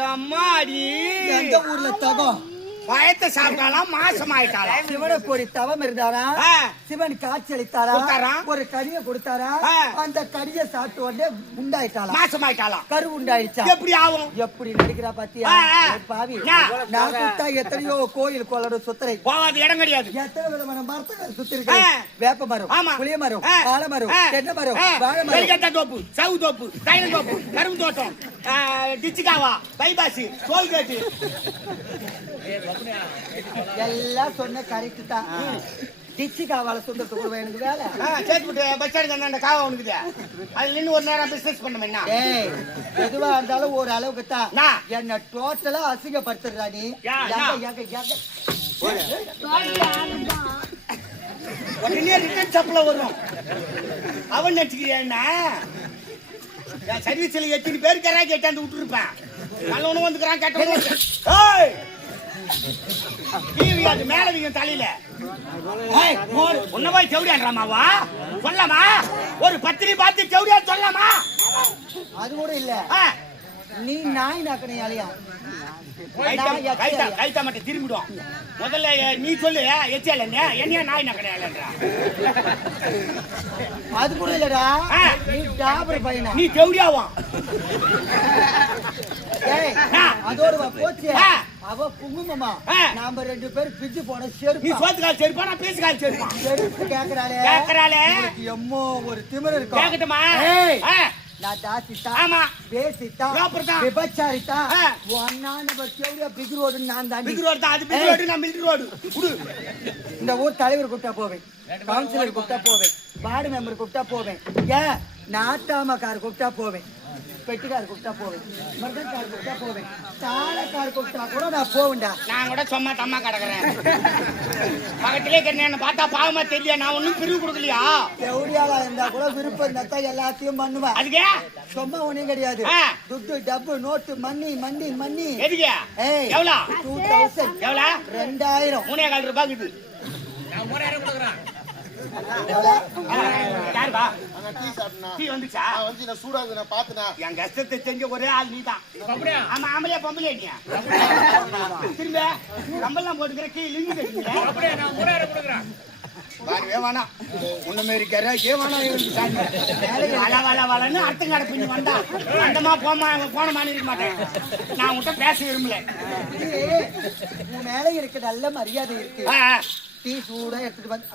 அம்மாடி எந்த ஊர்ல தவம் பயத்தை சாப்பிட்டாலாம் மாசம் ஆயிட்டாலாம். சிவனை கோடி தவம் இருந்தாரா சிவன் காட்சி அளித்தாரா ஒரு கனியை கொடுத்தாரா அந்த கனியை சாப்பிட்ட உடனே உண்டாயிட்டாலாம் மாசம் ஆயிட்டாலாம். கரு உண்டாயிடுச்சா எப்படி ஆகும்? எப்படி நடிக்கிறா பாத்தியா பாவி நான் சுத்தா எத்தனையோ கோயில் கோளோட சுத்தரை போகாத இடம் கிடையாது. எத்தனை விதமான மரத்தை சுத்தி இருக்கு வேப்ப மரம் புளிய மரம் ஆல மரம் தென்னை மரம் வாழை மரம் தோப்பு சவு தோப்பு தைல தோப்பு கரும்பு தோட்டம் டிச்சிகாவா பைபாசி டோல்கேட்டு எல்லாம் சொன்ன கரெக்ட் தான். டிச்சி காவால சுந்தரத்துக்கு எனக்கு வேலை சேர்த்துட்டு பஸ் ஸ்டாண்ட் அந்த காவா உனக்குது அதுல நின்று ஒரு நேரம் பிசினஸ் பண்ண என்ன எதுவா இருந்தாலும் ஒரு அளவுக்கு தான் என்ன டோட்டலா அசிங்கப்படுத்துறா நீ. உடனே ரிட்டர்ன் சப்ளை வரும். அவன் நினைச்சுக்கிறியா சர்வீஸ்ல எத்தனை பேர் கரா கேட்டாந்து விட்டுருப்பேன். நல்லவனும் வந்துக்கிறான் கேட்டவனும் அது மேல வீங்க தலையில உன்னவாய் செவடியான்றாமாவா சொல்லாமா? ஒரு பத்திரி பார்த்து செவடியா சொல்லாமா? அது கூட இல்ல. நீ நாய் நாக்கணை அலையா கைத்தா மட்டும் திரும்பிடும். முதல்ல நீ சொல்லு எச்சியல என்னையா நாய் நக்கணை அலையன்றா. அது கூட இல்லடா நீ டாபர் பையனா நீ செவடியாவான். அதோட போச்சு அவ குங்குமமா நாம ரெண்டு பேரும் பிச்சு போன செருப்பு. நீ சோத்துக்கால் செருப்பா நான் பேசுகால் செருப்பா செருப்பு கேக்குறாளே எம்மோ ஒரு திமிரு இருக்கும். கேக்கட்டுமா? நான் தாசித்தா ஆமா பேசித்தா விபச்சாரித்தா ஒன்னான பச்சோடியா பிக் ரோடு நான் தான். பிக் ரோடு தான் அது பிக் ரோடு நான் மிலிட்டரி ரோடு. இந்த ஊர் தலைவர் கூப்பிட்டா போவேன், கவுன்சிலர் கூப்பிட்டா போவேன், வார்டு மெம்பர் கூப்பிட்டா போவேன், நாட்டாமக்கார் கூப்பிட்டா போவேன், பெட்டிக்கார் கூப்பிட்டா போவேன், மருதன்கார் கூப்பிட்டா போவேன், தாளக்கார் கூப்பிட்டா கூட நான் போவேன்டா. நான் கூட சும்மா தம்மா கிடக்குறேன். பக்கத்திலே என்ன பார்த்தா பாவமா தெரியல. நான் ஒன்னும் பிரிவு கொடுக்கலையா? எவ்வளியாளா இருந்தா கூட விருப்பம் இருந்தா எல்லாத்தையும் பண்ணுவேன். அதுக்கே சும்மா ஒண்ணும் கிடையாது. துட்டு டப்பு நோட்டு மண்ணி மண்டி மண்ணி எதுக்கு எவ்வளோ 2000 எவ்வளோ 2000 3,000 ரூபாய் இது. நான் 3000 கொடுக்குறேன். யாருப்பா டீ வந்துச்சா? வந்து நான் சூடாது நான் பார்த்தனா என் கஷ்டத்தை செஞ்ச ஒரே ஆள் நீ தான். ஆமா ஆம்பளையா பொம்பளையா நீ? திரும்ப கம்பெல்லாம் போட்டுக்கிற கீழே லிங்கு கட்டிக்கிற. அப்படியே நான் 3000 கொடுக்குறேன். பாருவே வேணாம் உன்ன மாரி கரே வேணா வள வள வளன்னு அர்த்தம் கடப்பிஞ்சு வந்தா அந்தமா போனமான இருக்க மாட்டேன். நான் உன்கிட்ட பேச விரும்பல. உன் மேல இருக்கு நல்ல மரியாதை இருக்கு. டீ சூடா எடுத்துட்டு வந்து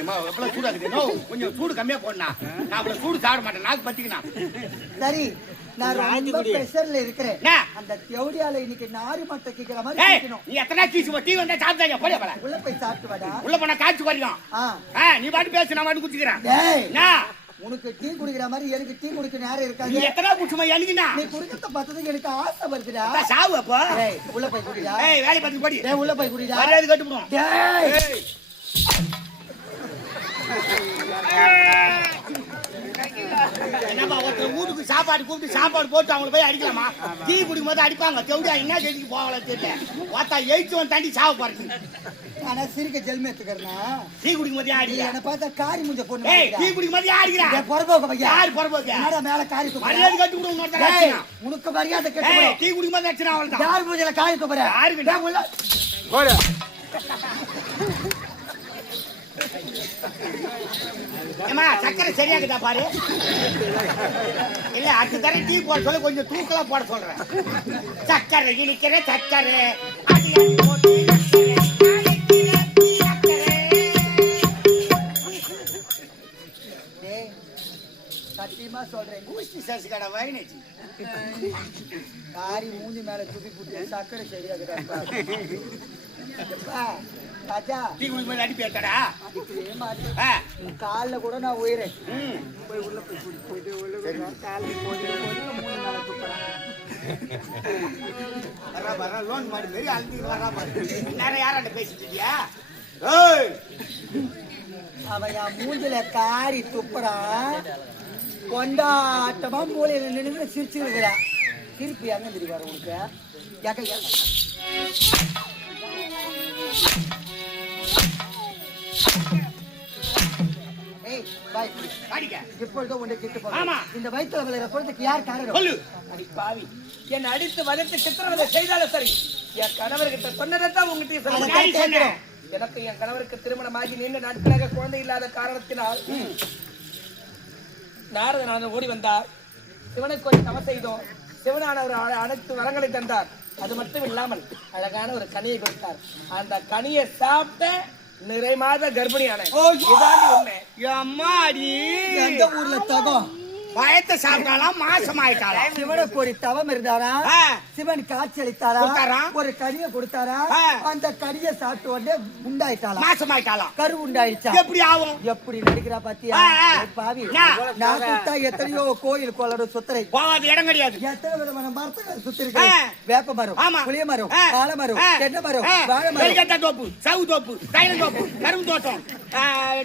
எவ்வளவு சூடா இருக்கு. கொஞ்சம் சூடு கம்மியா போடனா நான் அவ்வளவு சூடு சாப்பிட மாட்டேன். நாக்கு பத்திக்கணும். சரி நான் ரொம்ப பிரஷர்ல இருக்கிறேன். அந்த தேவடியால இன்னைக்கு நாரி மட்டை கேக்குற மாதிரி கேக்கணும். நீ எத்தனை கீச்சு டீ வந்தா சாப்பிட்டாங்க போடா போடா. உள்ள போய் சாப்பிட்டு வாடா. உள்ள போனா காய்ச்சி வரையும். நீ பாட்டு பேசு நான் பாட்டு குடிச்சுக்கிறேன். டேய் உனக்கு டீ குடிக்கிற மாதிரி எனக்கு டீ குடிக்க நேரம் இருக்காது. நீ எத்தனை குடிச்சுமா எனக்குனா? நீ குடிக்கிறத பார்த்ததுக்கு எனக்கு ஆசை வருதுடா. சாவு அப்போ. டேய் உள்ள போய் குடிடா. ஏய் வேலை பார்த்து போடி. டேய் உள்ள போய் குடிடா. மரியாதை கட்டுறோம். டேய் என்னப்பா ஒருத்தர் வீட்டுக்கு சாப்பாடு கூப்பிட்டு சாப்பாடு போட்டு அவங்களை போய் அடிக்கலாமா? டீ குடிக்கும் போது அடிப்பாங்க. தெவுடியா என்ன செஞ்சுக்கு போகல தெரியல. ஒருத்தா 8 தாண்டி சாவ பாருங்க. ஆனா சிரிக்க ஜெல்மே எடுத்துக்கிறனா டீ குடிக்கும் போது அடிக்கல. என்ன பார்த்தா காரி முஞ்ச பொண்ணு. ஏய் டீ குடிக்கும் போது அடிக்கற. டேய் பொறபோக்க பையா. யார் பொறபோக்க? என்னடா மேல காரி தூக்குற. மரியாதை கட்டி விடு இன்னொருத்தர அடிச்சா. உனக்கு மரியாதை கட்டி விடு. ஏய் டீ குடிக்கும் போது அடிச்சா அவள்தான். யார் மூஞ்சில காரி தூக்குற? யாருக்கு டேய் உள்ள போடா. ஏமா சக்கரை சரியாக்குதா பாரு. இல்ல அடுத்த தடவை டீ போட சொல்ல கொஞ்சம் தூக்கலா போட சொல்றேன். சக்கரை இனிக்கிற சக்கரை சத்தியமா சொல்றேன். ஊசி சசிகடா வைனச்சி காரி மூஞ்சி மேல துப்பி புட்டு சக்கரை சரியாக்குதா. ராஜா டீ குடிக்கும் அடிப்பி ஏட்டடா. கால்ல கூட நான் உயிரேன். போய் உள்ள போயிட்டு உள்ள காலில் போய் வர லோன் மாதிரி மாரி அழுதி வரா பாரு. நேரம் யாராட்ட பேசிட்டு இருக்கியா? அவன் என் மூஞ்சில காரி துப்புறான். கொண்டாட்டமா மூலையில நின்று சிரிச்சு இருக்கிறா. திருப்பி எங்க தெரியும் உனக்கு? ஏய் வா இப்படி. அடிக்க இப்பொழுது உன்னை கிட்டு ஆமா. போக இந்த வயிற்றுல விளையாட குழந்தைக்கு யார் காரணம்? சொல்லு. அடி பாவி, என்னை அடித்து வதத்து சித்திரவதை செய்தாலும் சரி, என் கணவர்கிட்ட சொன்னதான் உங்ககிட்ட அதை சொல்ல. தான் கேட்கிறோம். எனக்கு என் கணவருக்கு திருமணமாகி நீண்ட நாட்களாக குழந்தை இல்லாத காரணத்தினால் நாரதன் ஓடி வந்தார். சிவனை கோயில் தவ செய்தோம். சிவனானவர் அனைத்து வரங்களை தந்தார். அது மட்டும் இல்லாமல் அழகான ஒரு கனியை கொடுத்தார். அந்த கனியை சாப்பிட்ட நிறை மாத கர்ப்பிணியான உண்மை. அம்மாடி எந்த ஊர்ல தகம்? பயத்தை சாப்பிட்டாலாம் மாசம் ஆயிட்டாலாம். சிவனை கோடி தவம் இருந்தாரா? சிவன் காட்சி அளித்தாரா? கொடுத்தாரா? ஒரு கனியை கொடுத்தாரா? அந்த கனியை சாப்பிட்ட உடனே உண்டாயிட்டாலாம். மாசம் ஆயிட்டாலாம். கரு உண்டாயிடுச்சா? எப்படி ஆகும்? எப்படி நடிக்கிறா பாத்தியா? பாவி, நான் சுத்தா எத்தனையோ கோயில் கோளோட சுத்தரை போகாத இடம் கிடையாது. எத்தனை விதமான மரத்தை சுத்தி இருக்கு. வேப்ப மரம், புளிய மரம், ஆல மரம், தென்னை மரம், வாழை மரம், வெள்ளிக்கட்டை தோப்பு, சவு தோப்பு, தைல தோப்பு, கரும்பு தோட்டம்,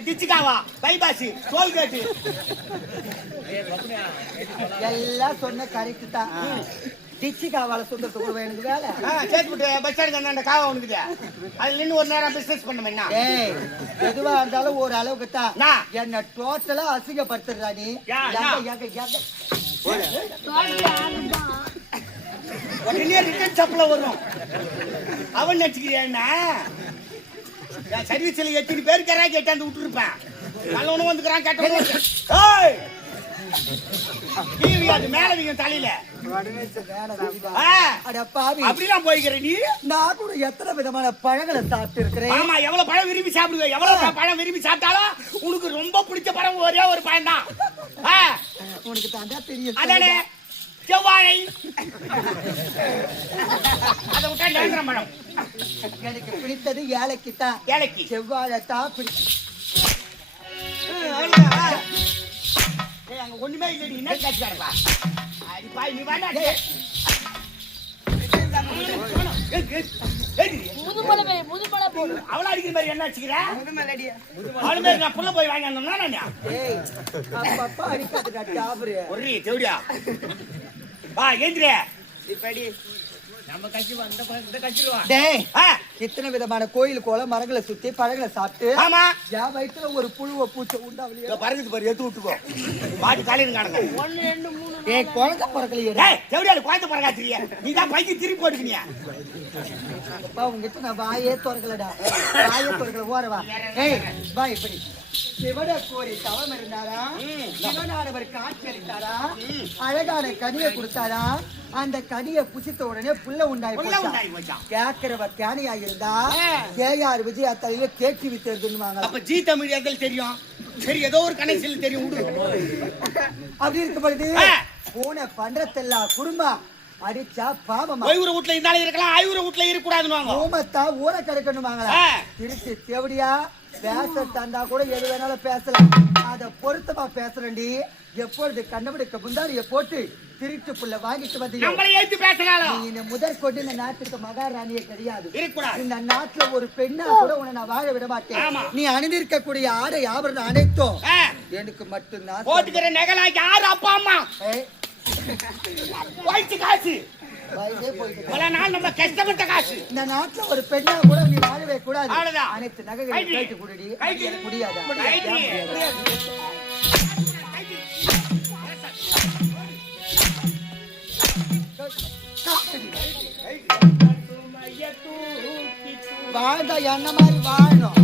டிச்சிக்காவா, பைபாசி, டோல்கேட்டு எல்லாம் சொன்ன கரெக்ட் தான். டிச்சி காவால சுந்தரத்துக்கு எனக்கு வேலை. சேர்த்துட்டு பஸ் ஸ்டாண்டுக்கு அந்த காவா உனக்குது. அதுல நின்று ஒரு நேரம் பிசினஸ் பண்ண என்ன? ஏய், எதுவா இருந்தாலும் ஒரு அளவுக்கு தான். என்ன டோட்டலா அசிங்கப்படுத்துறா நீ. உடனே ரிட்டர்ன் சப்ளை வரும். அவன் நினைச்சுக்கிறியா? சர்வீஸ்ல 8 பேர் கரா கேட்டாந்து விட்டுருப்பேன். நல்லவனும் வந்துக்கிறான் கேட்ட அது மேல வீங்க தலையில அப்படிலாம் போய்க்கிற நீ. நான் கூட எத்தனை விதமான பழங்களை சாப்பிட்டு இருக்கிறேன். ஆமா, எவ்வளவு பழம் விரும்பி சாப்பிடுவேன். எவ்வளவு பழம் விரும்பி சாப்பிட்டாலும் உனக்கு ரொம்ப பிடிச்ச பழம் ஒரே ஒரு பழம் தான். உனக்கு தாண்டா தெரியும். அதானே செவ்வாழை. அதை விட்டா நேந்திரம் பழம். எனக்கு பிடித்தது ஏழைக்கு தான். ஏழைக்கு செவ்வாழை தான் பிடிக்கும். அங்க ஒண்ணுமே இல்லை. என்ன காட்சிக்காரப்பா அடி பாய் நீ வாடா. அவளா அடிக்கிற மாதிரி என்ன வச்சுக்கிற? அவள மாதிரி நான் புள்ள போய் வாங்கி வந்தோம்னா அப்பா அடிக்காதுடா டாபரு. ஒரே தேவடியா வா ஏந்திரே. இப்படி நம்ம கட்சி இந்த கட்சிடுவா. டேய், இத்தனை விதமான கோயில் கோலம் மரங்களை சுத்தி பழங்களை சாப்பிட்டு ஆமா என் வயிற்றுல ஒரு புழுவ பூச்சை உண்டாவலையே. பறக்குது பாரு, எடுத்து விட்டுக்கோ. பாட்டி காலையில காணுங்க. 1 2 3 ஏய், குழந்தை பிறக்கலையே. தேவடியால குழந்தை பிறக்காத்திரியா? நீ தான் பைக்கு திருப்பி போட்டுக்கினியா? அப்பா உங்ககிட்ட நான் வாயே திறக்கலடா. வாயே திறக்கல. ஓரவா. ஏய் வா இப்படி. சிவனை கோரி தவம் இருந்தாரா? சிவனானவர் காட்சி அளித்தாரா? அழகான கனியை கொடுத்தாரா? அந்த கனியை புசித்த உடனே புள்ள உண்டாய் போச்சா? கேட்கிறவ கேனையா இருந்தா KR விஜயா தலையில கேட்கி வித்துருந்துவாங்க. அப்ப ஜி தமிழ் தெரியும். சரி, ஏதோ ஒரு கனெக்ஷன் தெரியும். அப்படி இருக்க பொழுது போன பண்றதெல்லாம் குடும்பம் அடிச்சா பாவமா. ஓய்வுற வீட்டுல இருந்தாலும் இருக்கலாம், ஆய்வுற வீட்டுல இருக்க கூடாதுன்னு ஓமத்தா ஊற கிடைக்கணுமாங்களா? திருச்சி தேவடியா பேச தந்தா கூட எது வேணாலும் பேசலாம். அத பொருத்தமா பேசுறேன்டி. எப்பொழுது கண்ணபிடிக்க முந்தாரிய போட்டு திருட்டு புள்ள வாங்கிட்டு வந்து நீ முதற் கொண்டு இந்த நாட்டுக்கு மகாராணியே கிடையாது. இந்த நாட்டுல ஒரு பெண்ணா கூட உன்னை நான் வாழ விட மாட்டேன். நீ அணிந்திருக்கக்கூடிய ஆடை ஆபரணம் அனைத்தும் எனக்கு மட்டும்தான். போட்டுக்கிற நகலா யாரு அப்பா அம்மா போயிட்டு காசு நம்ம கஷ்டப்பட்ட காசு. இந்த நாட்டுல ஒரு பெண்ணா கூட நீ வாழவே கூடாது. அனைத்து நகைகளை கைட்டு கூடடி முடியாது. வாழ்ந்தா என்ன மாதிரி வாழணும்.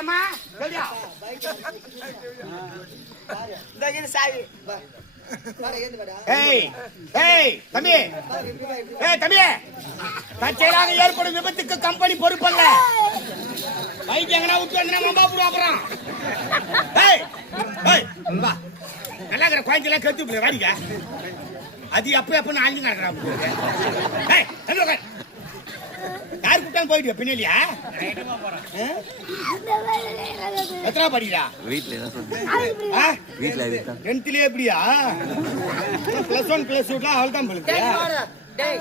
ஏமா சரியா இந்த இது சாவி வாடா ஏந்து வாடா ஏய் ஏய் தம்பி ஏய் தம்பி தற்செயலாக ஏற்படும் விபத்துக்கு கம்பெனி பொறுப்பல்ல பைக் எங்கனா விட்டு வந்தா மம்பா புடு அப்புறம் ஏய் ஏய் வா நல்லா இருக்கிற குழந்தைலாம் கெத்து விடு வாடிங்க அது எப்ப நான் அழிஞ்சு நடக்கிறான் ஏய் தம்பி உட்கார் யாரு கூட்டாலும் போயிட்டு பின்னாலியா எத்தனை படிக்கிறா வீட்ல என்ன சொல்றேன் ஆ வீட்ல 10th எப்படியா +1 +2 அவள்தான் போலுக்கு டேய்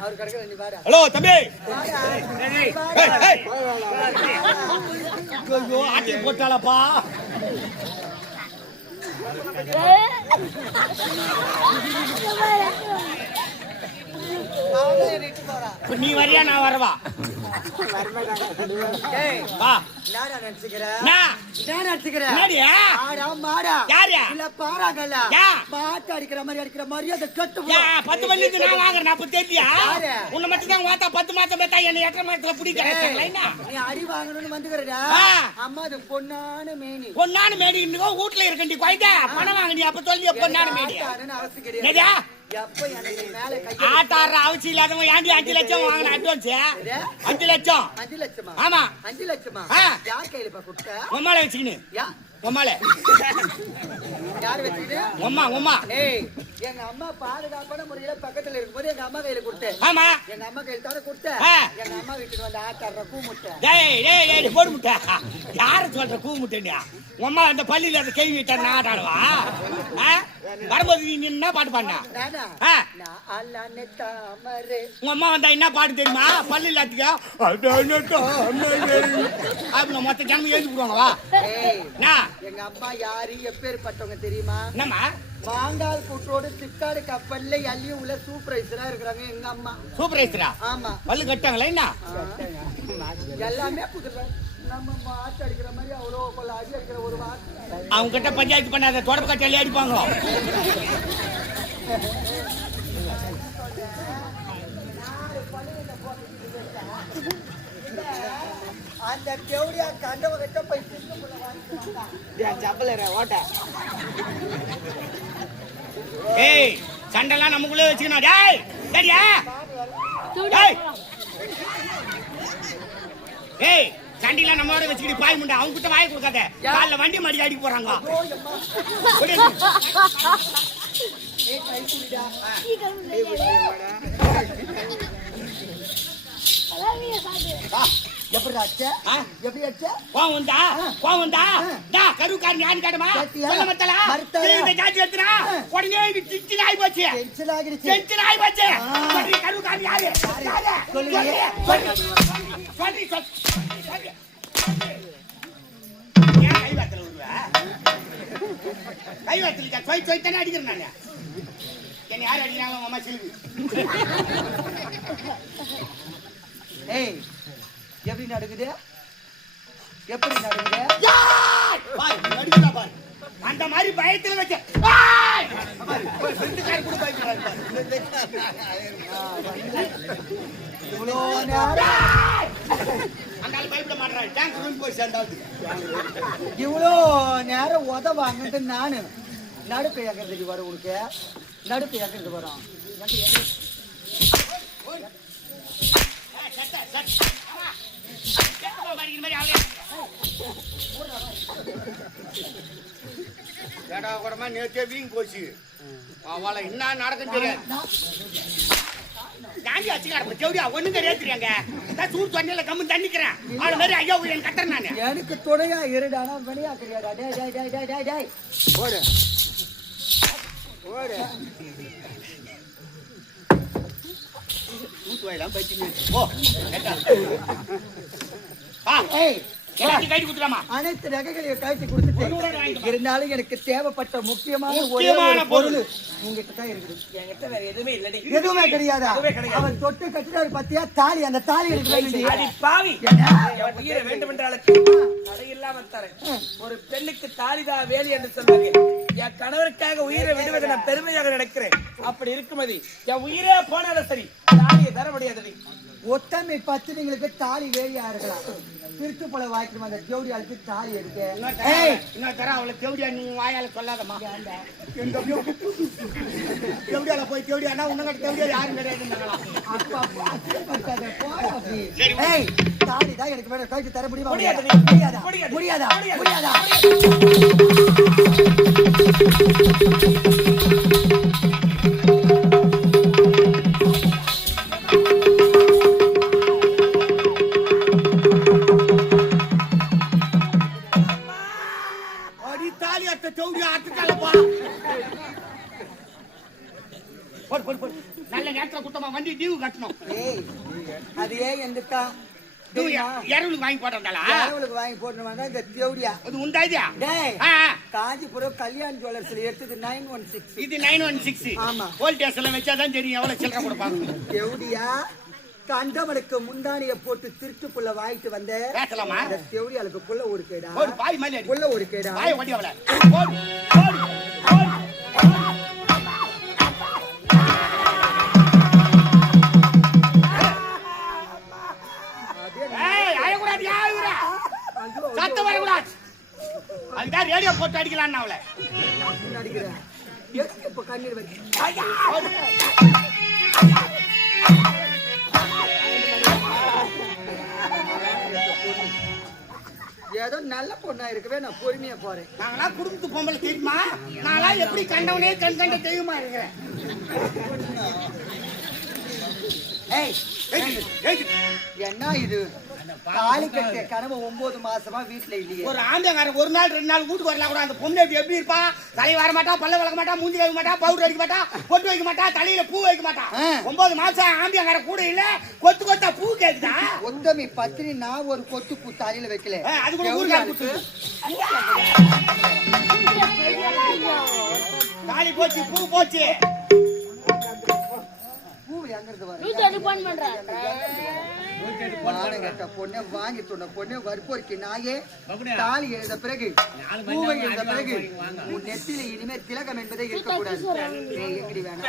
அவர் கடக்க நீ வாடா ஹலோ தம்பி ஐயோ ஆட்டி போட்டாளப்பா நீ வரியா நான் வரவா டேய் வா நாடா நினைச்சுக்கிற நான் நான் நினைச்சுக்கிறேன் என்னடியா ஆடா மாடா யாரியா இல்ல பாறாங்கல்ல யா பாட்டு அடிக்கிற மாதிரி அடிக்கிற மரியாதை கட்டு யா 10 மணிக்கு நான் வாங்குறேன் அப்ப தெரியா யாரு? உன்னை மட்டும் தான் வாத்தா 10 மாசம் பேத்தா என்ன 8 மாசத்துல பிடிக்கிறேன் நீ அடி வாங்கணும்னு வந்துக்கிறடா ஆ. அம்மா அது பொண்ணான மேனி பொண்ணான மேடி இன்னும் வீட்டுல இருக்கண்டி குழந்தை பணம் வாங்கினி அப்ப சொல்லி பொண்ணான மேடி ஆட்டாருன்னு அவசியம் கிடையாது என்னடியா எப்ப எனக்கு மேல கை ஆட்டாடுற அவசியம் இல்லாதவன் ஏன்டி 5 லட்சம் வாங்கின அட்வான்ஸ் 5 லட்சம் 5 லட்சமா ஆமா 5 லட்சமா ஆ. யார் கையில பா குட்ட உம்மால வச்சுக்கினு யா உம்மால யார் வச்சுக்கிட்டு உம்மா ஏய் எங்க அம்மா பாதுகாப்பான முறையில பக்கத்துல இருக்கும்போது எங்க அம்மா கையில கொடுத்தேன் ஆமா எங்க அம்மா கையில தவிர கொடுத்தேன் ஆ. எங்க அம்மா வீட்டுக்கு வந்து ஆட்டாடுற கூ முட்டை டேய் போடு முட்டை யார சொல்ற கூ முட்டையா உம்மா அந்த பள்ளியில அந்த கேள்வி விட்டா நான் ஆடுவா வரும்போது நீ என்ன பாட்டு பாடினா நானா ஆ. நான் அல்லானே தாமரை உங்க அம்மா வந்தா என்ன பாட்டு தெரியுமா பள்ளி இல்லாத்துக்கா அப்படின்னு மொத்த ஜனமும் எழுதி போடுவாங்க வா ஏய் நான் எங்க அம்மா யாரு எப்பேற்பட்டவங்க தெரியுமா என்னம்மா மாங்கால் கூட்டோடு சிக்காடு கப்பல்ல எல்லி உள்ள சூப்பர்வைசரா இருக்கிறாங்க எங்க அம்மா சூப்பர்வைசரா ஆமா பல்லு கட்டாங்களா என்ன எல்லாமே புதுசு நம்ம மாட்டு அடிக்கிற மாதிரி அவ்வளோ கொள்ள அடி அடிக்கிற ஒரு வார்த்தை அவங்க கிட்ட பஞ்சாயத்து பண்ணாத தொடப்பு கட்டாலே அடிப்பாங்க அந்த தேவடியா கண்டவ கிட்ட போய் சப்பல ஓட்ட ஏய் சண்டெல்லாம் நமக்குள்ளே வச்சுக்கணும் டேய் சரியா ஏய் ஏய் சண்டிலாம் நம்மளோட வச்சுக்கிட்டு பாய் முண்டை அவங்க கிட்ட வாயை கொடுக்காத காலைல வண்டி மாடி அடிக்க போறாங்க எப்படி அடிச்ச ஆ? எப்படி அடிச்ச கோவம் வந்தா டா கருக்காரன் யாரு காட்டுமா சொல்ல மத்தல இந்த ஜாதி எடுத்துனா உடனே இது கிச்சி நாய் போச்சு டென்ஷன் ஆகிடுச்சு டென்ஷன் ஆயி போச்சு சொல்லி கருக்காரன் யாரு சொல்லி ஏன் கை வாத்தல விடுவ கை வாத்தல சொய் தானே அடிக்கிறேன் நான் என்ன யாரு அடிக்கிறாங்களோ அம்மா சிலுக்கு ஏய் எப்படி நடக்குது எப்படி நடக்குது பாரு நடுக்குதா பாரு அந்த மாதிரி பயத்துல வச்ச இவ்வளோ நேரம் அந்த பயப்பட மாட்டாரு டேங்க் ரூம் போய் சேர்ந்தாவது இவ்வளோ நேரம் உதவாங்கன்ட்டு நானு நடுப்பு ஏக்கிறதுக்கு வரும் உனக்கு நடுப்பு ஏக்கிறது வரும் நேற்றே வீங்க போச்சு அவளை என்ன நடக்கும் தெரியாது காந்தி வச்சுக்கார ஒண்ணு தெரியாதுங்க சூடு சொன்ன கம்மு தண்ணிக்கிறேன் அவள மாதிரி ஐயா என் கட்டுறேன் நானு எனக்கு துணையா இருடானா வெளியா கிடையாதா டேய் டேய் டேய் டேய் டேய் டேய் ஓடு ஓடு ஊத்துவாயெல்லாம் பைத்தியமே ஓ ஏய் கைட்டு குத்துறாமா அனைத்து நகைகளையும் கழட்டி கொடுத்துட்டு இருந்தாலும் எனக்கு தேவைப்பட்ட முக்கியமான முக்கியமான பொருள் உங்ககிட்ட தான் இருக்குது என்கிட்ட வேற எதுவுமே இல்லடி. எதுவுமே கிடையாதா எதுவுமே கிடையாது. அவன் தொட்டு கட்டினாரு பத்தியா தாலி அந்த தாலி எனக்கு அடி வேணும் பாவி என்ன? என் உயிரை வேண்டுமென்றாலுக்கு தடையில்லாம தரேன். ஒரு பெண்ணுக்கு தாலிதா வேலி என்று சொல்வாங்க. என் கணவருக்காக உயிரை விடுவதை நான் பெருமையாக நினைக்கிறேன். அப்படி இருக்குமதி என் உயிரே போனாலும் சரி தாலியை தர முடியாதடி. ஒத்தமை பத்தினிங்களுக்கு தாலி வேலியா இருக்கலாம் திருட்டு போல வாய்க்கு அந்த தேவடி அழுத்தி தாலி எடுக்க இன்னொரு தர அவளை தேவடியா நீ வாயால சொல்லாதம்மா. தேவடியால போய் தேவடியானா உன்னகிட்ட தேவடியா யாரும் கிடையாதுன்னாங்களா? தாலி தான் எனக்கு வேணும். கழிச்சு தர முடியுமா? முடியாதா? நல்ல நேரத்துல குத்தமா வண்டி டியூ கட்டணும். அது ஏன் எந்துட்டான் இரவுக்கு வாங்கி போட்டாங்களா? வாங்கி போட்டு இந்த தேவடியா அது உண்டாதியா? காஞ்சிபுரம் கல்யாண் ஜுவல்லர்ஸ்ல எடுத்தது 916. இது 916. ஆமா. வோல்டேஜ் எல்லாம் வச்சாதான் தெரியும் எவ்வளவு சில்லறை கொடுப்பாங்க. தேவடியா கண்டவனுக்கு முந்தானிய போட்டு திருட்டுக்குள்ள வாங்கிட்டு வந்த பேசலாமா? தேவடியாளுக்கு புள்ள ஒரு கேடா. ஒரு பாய் மேல புள்ள ஒரு கேடா. பாய் ஓடி அவள. சத்தம் வரக்கூடாது. அதுதான் ரேடியோ போட்டு அடிக்கலான்னு அவளை அடிக்கிறேன். இப்ப கண்ணீர் வருது. ஏதோ நல்ல பொண்ணா இருக்கவே நான் பொறுமையா போறேன். நாங்களா குடும்பத்து பொம்பளை தெரியுமா? நாங்களா எப்படி கண்டவனே கண்ட தெய்வமா இருக்கிறேன். என்ன இது தாலி கட்டிய கனவு 9 மாசமா வீட்டுல இல்லையே. ஒரு ஆம்பளைக்காரன் ஒரு நாள் 2 நாள் வீட்டுக்கு வரலாம் கூட. அந்த பொண்ணு எப்படி இருப்பா? தலை வர மாட்டா, பல்ல வளர்க்க மாட்டா, மூஞ்சி வைக்க மாட்டா, பவுடர் வைக்க மாட்டா, பொட்டு வைக்க மாட்டா, தலையில பூ வைக்க மாட்டா. 9 மாசம் ஆம்பளைக்காரன் கூட இல்ல, கொத்து கொத்தா பூ கேக்குதா? ஒத்தமி பத்தினி நான் ஒரு கொத்து பூ தலையில வைக்கல. அது கூட ஊர்ல குத்து. தாலி போச்சு, பூ போச்சு. பூ எங்கிறது வர? பொண்ணை வாங்கி சொன்ன பொண்ணை வற்புறுத்தி நாயே தாலி எழுத பிறகு பூவை எழுத பிறகு உன் நெத்தில இனிமேல் திலகம் என்பதை இருக்கக்கூடாது. எங்கடி வேணாம்.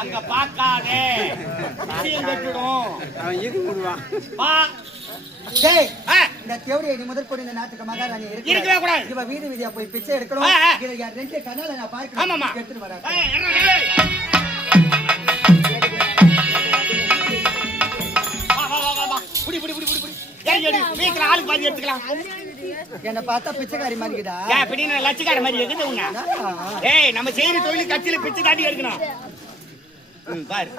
அங்க பாக்காதே இந்த தேவடியை நீ முதல் கொண்டு இந்த நாட்டுக்கு மகாராணி இருக்கவே கூடாது. இவ வீடு வீதியா போய் பிச்சை எடுக்கணும். இதை 2 கண்ணால நான் பார்க்கணும். எடுத்துட்டு வரேன். ஆளுக்கு பாதி எடுத்துக்கலாம். என்ன பார்த்தா பிச்சைக்காரி மாதிரிடா. லட்சக்கார மாதிரி இருக்குது உங்க. ஏய், நம்ம செய்யற தொழில் கட்சியில பிச்சை தாண்டி எடுக்கணும். பாரு,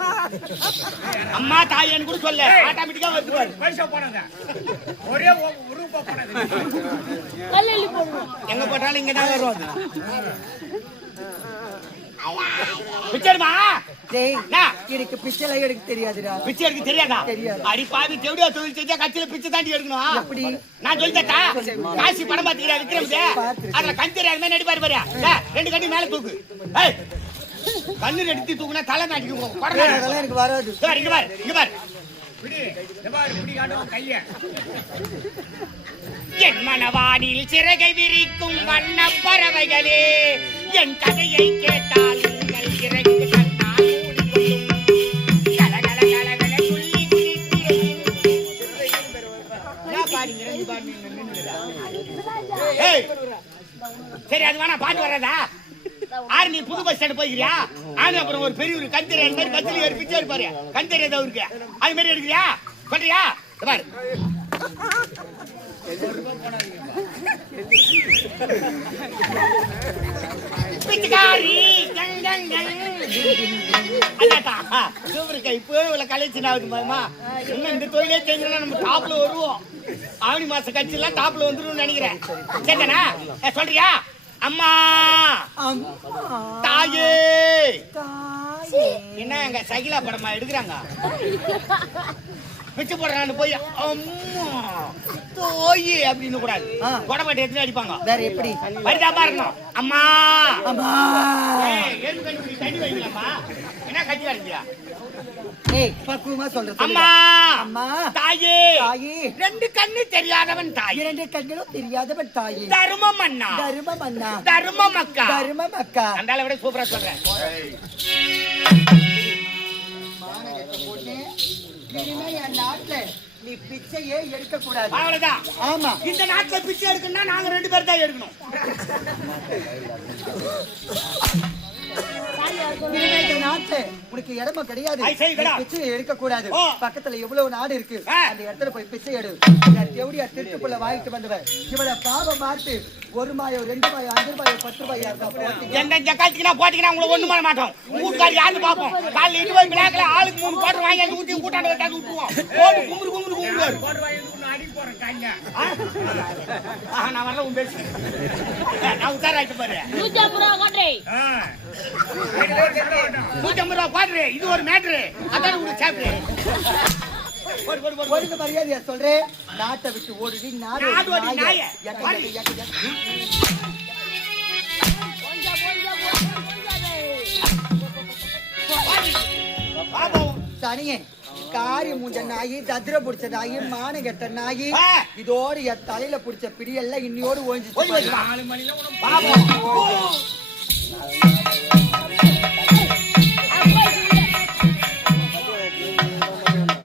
அம்மா தாயன்னு கூட சொல்ல ஆட்டோமேட்டிக்கா வந்து பாரு. பைசா போனங்க ஒரே ஒரு ரூபாய் போனது. கல்லெல்லி போடுவோம். எங்க போட்டாலும் இங்க தான் வருவாங்க. பிச்சைமா டேய், எனக்கு பிச்சைல எடுக்க தெரியாதுடா. பிச்சை எடுக்க தெரியாதா? அடி பாவி, தேவடியா தொழில் செஞ்சா கட்சியில பிச்சை தாண்டி எடுக்கணும். எப்படி நான் சொல்லிட்டா? காசி படம் பாத்துக்கிறியா விக்ரம்? அதுல கண் தெரியாத மாதிரி நடிப்பாரு பாரு. 2 கண்ணி மேல தூக்கு. கண்ணு எடுத்து தூக்குனா தலை நாட்டிக்கும். அதெல்லாம் எனக்கு வராது. இங்க பாரு, இங்க பாரு. என் மனவானில் சிறகை விரிக்கும் வண்ண பறவைகளே, என் கதையை கேட்டால் நீங்கள் இறங்கி கண்ணால் மூடிக்கொள்ளும். கலகல கலகல துள்ளி குதித்து சரி, அது வேணா பாட்டு வர்றதா? ஆறு நீ புது பஸ் ஸ்டாண்ட் போய்க்கிறியா? ஆனா அப்புறம் ஒரு பெரிய ஒரு கந்தேரி மாதிரி பஸ்ல ஏறி பிச்சை எடுப்பாரு. கந்தேரி ஏதோ இருக்கு, அது மாதிரி எடுக்கிறியா? சொல்றியா? பாரு, பிச்சைக்காரி இப்போ இவ்வளவு கலைச்சு ஆகுதுமா. இன்னும் இந்த தொழிலே செஞ்சா நம்ம டாப்ல வருவோம். ஆவணி மாச கட்சி எல்லாம் டாப்ல வந்துடும் நினைக்கிறேன். சரிதானா? சொல்றியா? அம்மா அம்மா தாயே தாயே என்ன எங்க சகிலா படமா எடுக்கிறாங்க பிச்சு போடுறான்னு போய் அம்மா தோயி அப்படின்னு கூடாது கொடப்பாட்டு எடுத்து அடிப்பாங்க வேற எப்படி வருதாப்பா இருக்கணும் அம்மா அம்மா ஏழு கண்ணு தண்ணி வைக்கலாமா என்ன கட்சி இருக்கியா ஏய் பக்குவமா சொல்ற அம்மா அம்மா தாயே தாயே ரெண்டு கண்ணு தெரியாதவன் தாய் இரண்டு கண்களும் தெரியாதவன் தாயே தர்மம் அண்ணா தர்மம் அண்ணா தர்மம் அக்கா தர்மம் அக்கா அந்த விட சூப்பரா சொல்றேன் இனிமே என் நாட்டுல நீ பிச்சையே எடுக்க கூடாது அவ்வளவுதான் ஆமா இந்த நாட்டுல பிச்சை எடுக்கணும்னா நாங்க 2 பேர் தான் எடுக்கணும் இனிமே இந்த நாட்டுல உனக்கு இடமா கிடையாது ஐ, சரி, கடா. நீ பிச்சை எடுக்க கூடாது ஓ. பக்கத்துல எவ்வளவு நாடு இருக்கு ஆ. அந்த இடத்துல போய் பிச்சை எடு எப்படியா திருட்டுக்குள்ள வாங்கிட்டு வந்தவன் இவளை பாவம் மாத்து 1 மாயோ 2 மாயோ 5 ரூபாயோ 10 ரூபாயா இருக்கா போட்டு எந்த ஜக்காத்தினா போட்டிங்கன்னா உங்களை ஒண்ணு பண்ண மாட்டோம் ஊர்க்காரி யாரு பாப்போம் காலைல 8 போய் பிளாக்ல ஆளுக்கு 3 கோட்டர் வாங்கி அந்த ஊட்டி கூட்டாண்ட வச்சாந்து ஊட்டுவோம் போட்டு கும்புறு நான் வரல உன் பேசு நான் உத்தாராயிட்டு பாரு 150 ரூபா கொண்டே 150 ரூபா குவாட்ரு இது ஒரு மேட்ரு அதான் உங்களுக்கு சாப்பிடு ஒழுங்கு மரியாதையா சொல்றேன் நாட்டை விட்டு ஓடுடி நாடு ஓடி நாயே. பாப்போம் தனியே காரி மூஞ்ச நாயி தத்திர புடிச்ச நாயி மான கெட்ட நாயி ஆ. இதோடு என் தலையில புடிச்ச பிடியெல்லாம் இன்னியோடு போய் ஓஞ்சிச்சு பாப்போம்